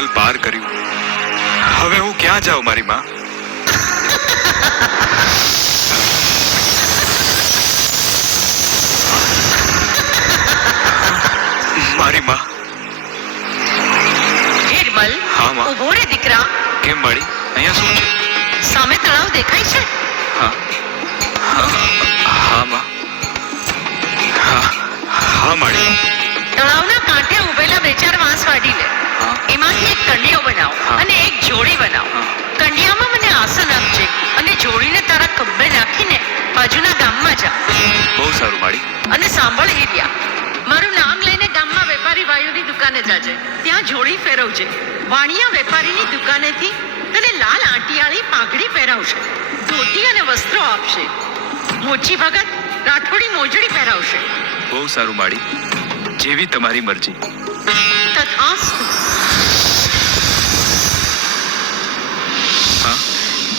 જંગલ પાર કર્યું. હવે હું ક્યાં જાઉં મારી માં? મારી માં. નિર્મલ, હા માં. ઉભો રે દીકરા. કેમ માડી? અહીંયા શું છે? સામે તળાવ દેખાય છે? હા હા માં. હા હા માડી. તળાવના કાંઠે ઉભેલા બે ચાર વાંસ વાડી લે. હા. એમાંથી એક કંડિયો બનાવ હા. અને એક જોડી બનાવ. હા. કંડિયામાં મને આસન આપજે અને જોડીને તારા ખભે નાખીને બાજુના ગામમાં જા. બહુ સારું માડી. અને સાંભળ હિરિયા, મારું નામ લઈને ગામમાં વેપારી ભાઈઓની દુકાને જાજે. ત્યાં જોડી ફેરવજે. વાણિયા વેપારીની દુકાનેથી તને લાલ આંટિયાળી પાઘડી પહેરાવશે, ધોતી અને વસ્ત્રો આપશે. મોચી ભગત રાઠોડી મોજડી પહેરાવશે. બહુ સારું માડી. જેવી તમારી મરજી. તથાસ્તુ. હા,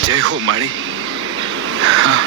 જય હો માડી. હા.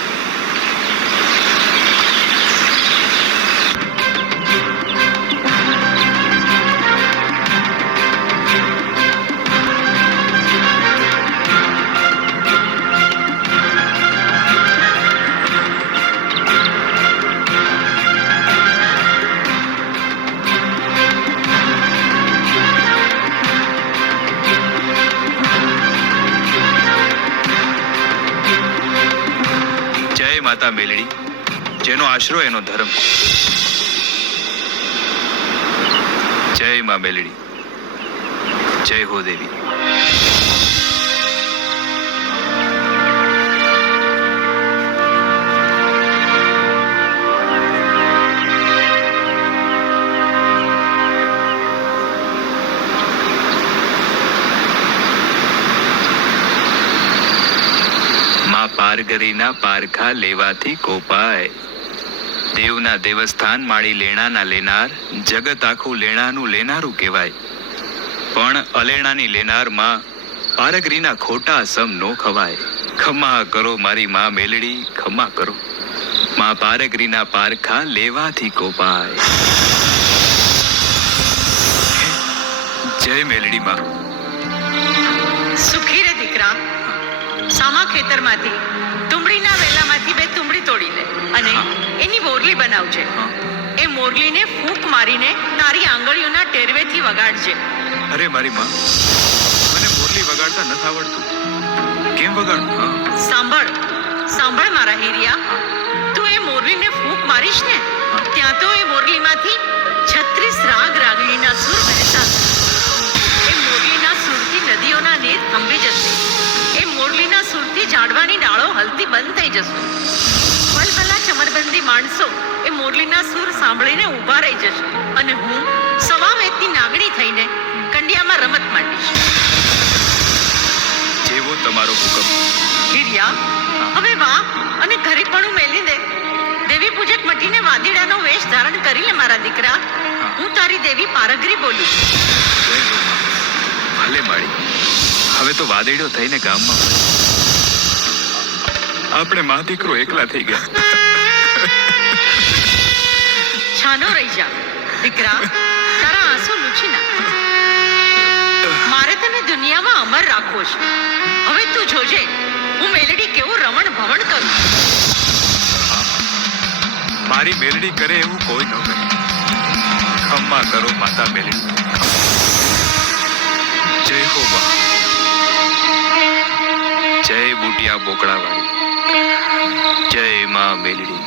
માતા મેલડી, જેનો આશરો એનો ધર્મ. જય માં મેલડી. જય હો દેવી. પારગરીના પારખા લેવાથી કોપાય. દેવના દેવસ્થાન માળી લેણાના લેનાર, જગત આખું લેણાનું લેનારું કહેવાય. પણ અલેણાની લેનાર માં પારગરીના ખોટા સમ નો ખવાય. ખમા કરો મારી માં મેલડી, ખમા કરો. માં પારગરીના પારખા લેવાથી કોપાય. જય મેલડી માં. સુખી રે દીકરા. સામા ખેતરમાંથી તુંબડીના વેલામાંથી બે તુંબડી તોડી લે અને એની મોરલી બનાવજે. એ મોરલીને ફૂંક મારીને તારી આંગળીઓના ટેરવેથી વગાડજે. અરે મારી માં, મને મોરલી વગાડતા નથી આવડતું. કેમ વગાડું? સાંભળ સાંભળ મારા હિરિયા, તું એ મોરલીને ફૂંક મારીશ ને ત્યાં તો એ મોરલીમાંથી 36 રાગ રાગણીના સુર વહેતા. એ મોરલીના સુરથી નદીઓના નીર થંભી જશે. એ મોરલીના સુરથી ઝાડવાની ડાળો હલતી બંધ થઈ જશે. ભલભલા ચમરબંધી માણસો એ મોરલીના સુર સાંભળીને ઊભા રહી જશે અને હું સવા વેતની નાગણી થઈને કંડિયામાં રમત માંડીશ. જેવો તમારો હુકમ. હિરિયા, હવે વા અને ઘરીપણું મેલી દે. દેવી પૂજક મટીને વાદીડાનો વેશ ધારણ કરી લે મારા દીકરા. હું તારી દેવી પારગરી બોલું છું. જય હો માં. ભલે માડી. હવે તો વાદળ્યો થઈને ગામમાં આપણે મા દીકરો એકલા થઈ ગયા. છાનો રહી જા દીકરા, તારા આંસુ લૂછી નાખ. મારે તને દુનિયામાં અમર રાખવો છે. હવે તું જોજે હું મેલડી કેવું રમણ ભવણ કરું. મારી મેલડી કરે એવું કોઈ ન કરે. ખમ્મા કરો માતા મેલડી. જય હો બા. જય બુટિયા બોકડાવાળી. જય માં મેલડી.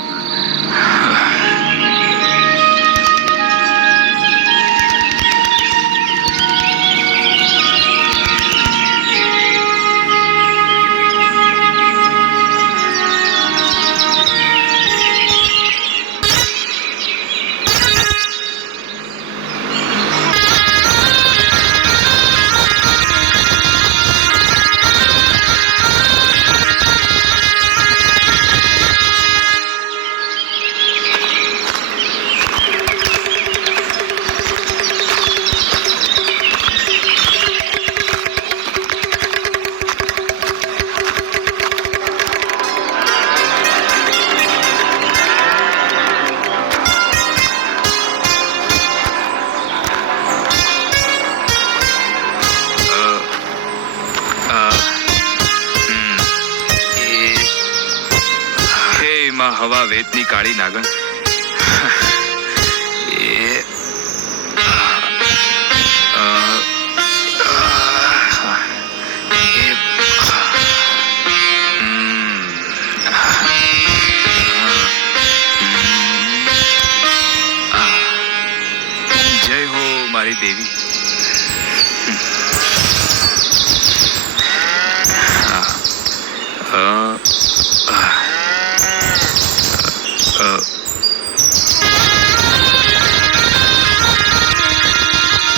વેતની કાળી નાગણ એ જય હો મારી દેવી.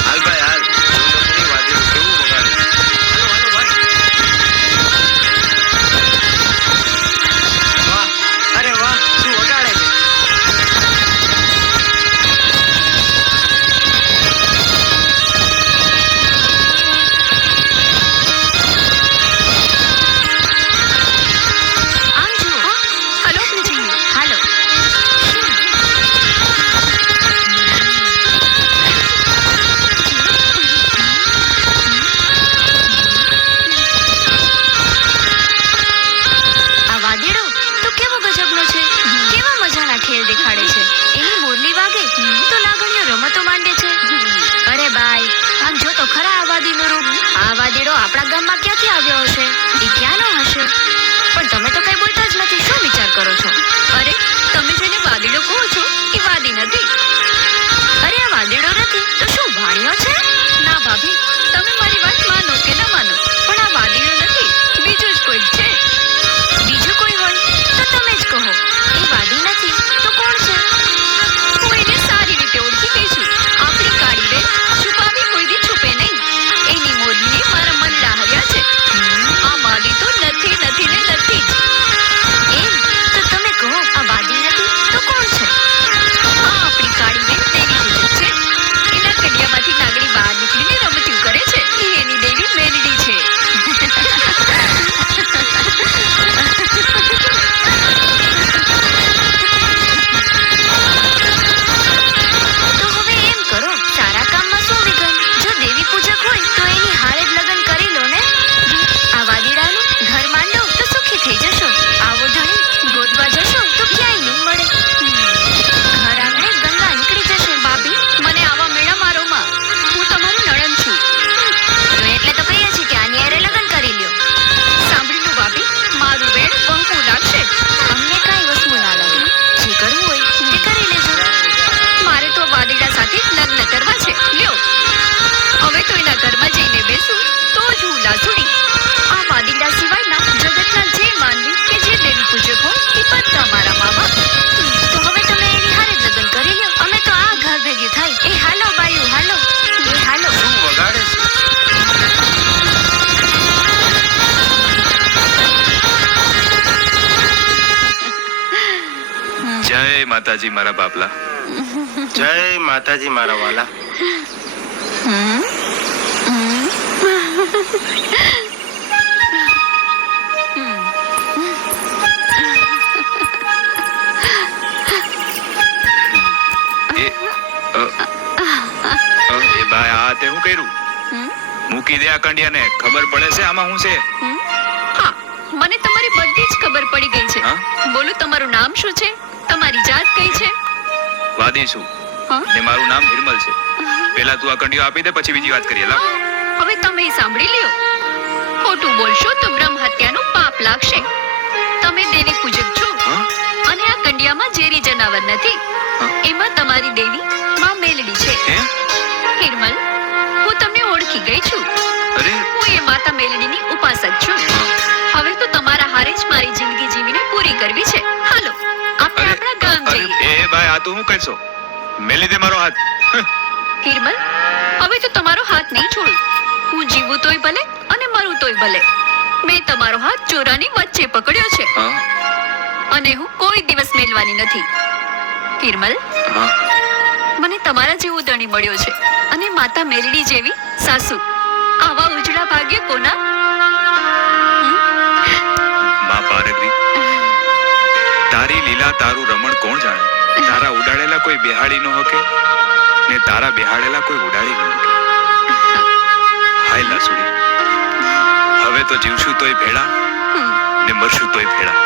હાલ ભાઈ હાલ, વાદળું કેવું વગાડે. હાલો હાલો ભાઈ. વાહ, અરે વાહ, શું વગાડે છે. આમ જુઓ. હાલો પ્રિજી, હાલો. આ વાદળો તો કેવો ગજબનો છે. કેવા મજાના ખેલ દેખાડે છે. એની મોરલી વાગે તો લાગણીઓ રમતો માંડે છે. અરે બાઈ, આમ જો તો ખરા આ વાદીનું રૂપ. આ વાદળો આપણા ગામમાં ક્યાંથી આવ્યો હશે? એ ક્યાંનો હશે? પણ તમે તો કઈ બોલતા જ નથી. શું વિચાર કરો છો? અરે, તમે જેને વાદળો કહો છો એ વાદી નથી. અરે, આ વાદળો નથી તો શું વાણિયો છે? ના ભાભી, તમે મારી વાત માનો કે ના માનો, પણ આ વાદળો નથી, બીજું જ કોઈ છે. બીજું કોઈ હોય તો તમે જ કહો. એ વાદી નથી તો કોણ છે? હું એને સારી રીતે ઓળખી ગઈ છું. આપણી કાળી બેન છુપાવી કોઈ દી છુપે નહીં. એની મોરલીને મારા મનડા હર્યા છે. આ વાદી તો નથી નથી ને નથી જ. એમ તો તમે કહો, આ વાદી નથી તો કોણ છે? આ આપણી કાળી બેન દેવી પૂજક છે. એના કડિયામાંથી નાગણી બહાર નીકળીને રમતીયું કરે છે. એ એની દેવી મેલડી છે. તો હવે એમ કરો, સારા કામમાં શું વિઘન? જો દેવી પૂજક હોય તો એની હારે જ લગ્ન કરી લો ને. આ વાદીડાનું ઘર માંડો તો સુખી થઈ જશો. આવો ધણી ગોતવા જશો તો ક્યાંય નહીં મળે. ઘર આંગણે ગંગા નીકળી જશે. ભાભી, મને આવા મેળા મારો માં. હું તમારું નણંદ છું. તો એટલે તો કહીએ છીએ કે આની હારે લગ્ન કરી લ્યો. સાંભળી લો ભાભી, મારું વેણ વંકું લાગશે. અમને કાંઈ વસ્તુ ના લાગે. જે કરવું હોય તે કરી લેજો. મારે તો વાદીડા સાથે જ લગ્ન કરવા છે. લ્યો, હવે તો એના ઘરમાં જઈને બેસું તો જ હું લાસુડી. આ વાદીડા સિવાયના જગતના જે માનવી કે જે દેવી પૂજક હોય એ બધા મારા મામા. તો હવે તમે એની હારે જ લગ્ન કરી લ્યો. અમે તો આ ઘર ભેગી થાય. એ હાલો બાયું, હાલો. એ હાલો. શું વગાડે છે. જય માતાજી મારા બાપલા. જય માતાજી મારા વાલા. એ ભાઈ, આ તે હું કર્યું? મૂકી દે આ કંડિયાને. ખબર પડે છે આમાં શું છે? હા, મને તમારી બધી જ ખબર પડી ગઈ છે. હા? બોલો, તમારું નામ શું છે? તમારી જાત કઈ છે? વાદી છું હા? ને મારું નામ હિરમલ છે. પહેલા તું આ કંડિયો આપી દે, પછી બીજી વાત કરીએ. લાવ. હવે તમે સાંભળી લ્યો. ખોટું બોલશો તો બ્રહ્મ હત્યાનું પાપ લાગશે. તમે દેવી પૂજક છો હા? અને આ કંડિયામાં ઝેરી જનાવર નથી. હા? એમાં તમારી દેવી માં મેલડી છે. હે? હિરમલ, હું તમને ઓળખી ગઈ છું. અરે હું એ માતા મેલડીની ઉપાસક છું. હવે તો તમારા હારે જ મારી જિંદગી જીવીને પૂરી કરવી છે. હાલો, આપણે અરે આપણા ગામ અરે, જઈએ. એ ભાઈ, આ તું શું કરશો? મેલી દે મારો હાથ. હિરમલ, હવે તો તમારો હાથ નહીં છોડું. હું જીવું તોય ભલે અને મરું તોય ભલે. મેં તમારો હાથ ચોરાની વચ્ચે પકડ્યો છે હા? અને હું કોઈ દિવસ મેલવાની નથી. હિરમલ, હા? મને તમારા જેવો ધણી મળ્યો છે અને માતા મેલડી જેવી સાસુ. આવા ઉજળા ભાગ્ય કોના? માં પારગરી, તારી લીલા તારું રમણ કોણ જાણે? તારા ઉડાડેલા કોઈ બેહાડી નો હકે ને તારા બેહાડેલા કોઈ ઉડાડી નો હકે. હાય લાસુડી, હવે તો જીવશું તોય ભેળા ને મરશું તોય ભેળા.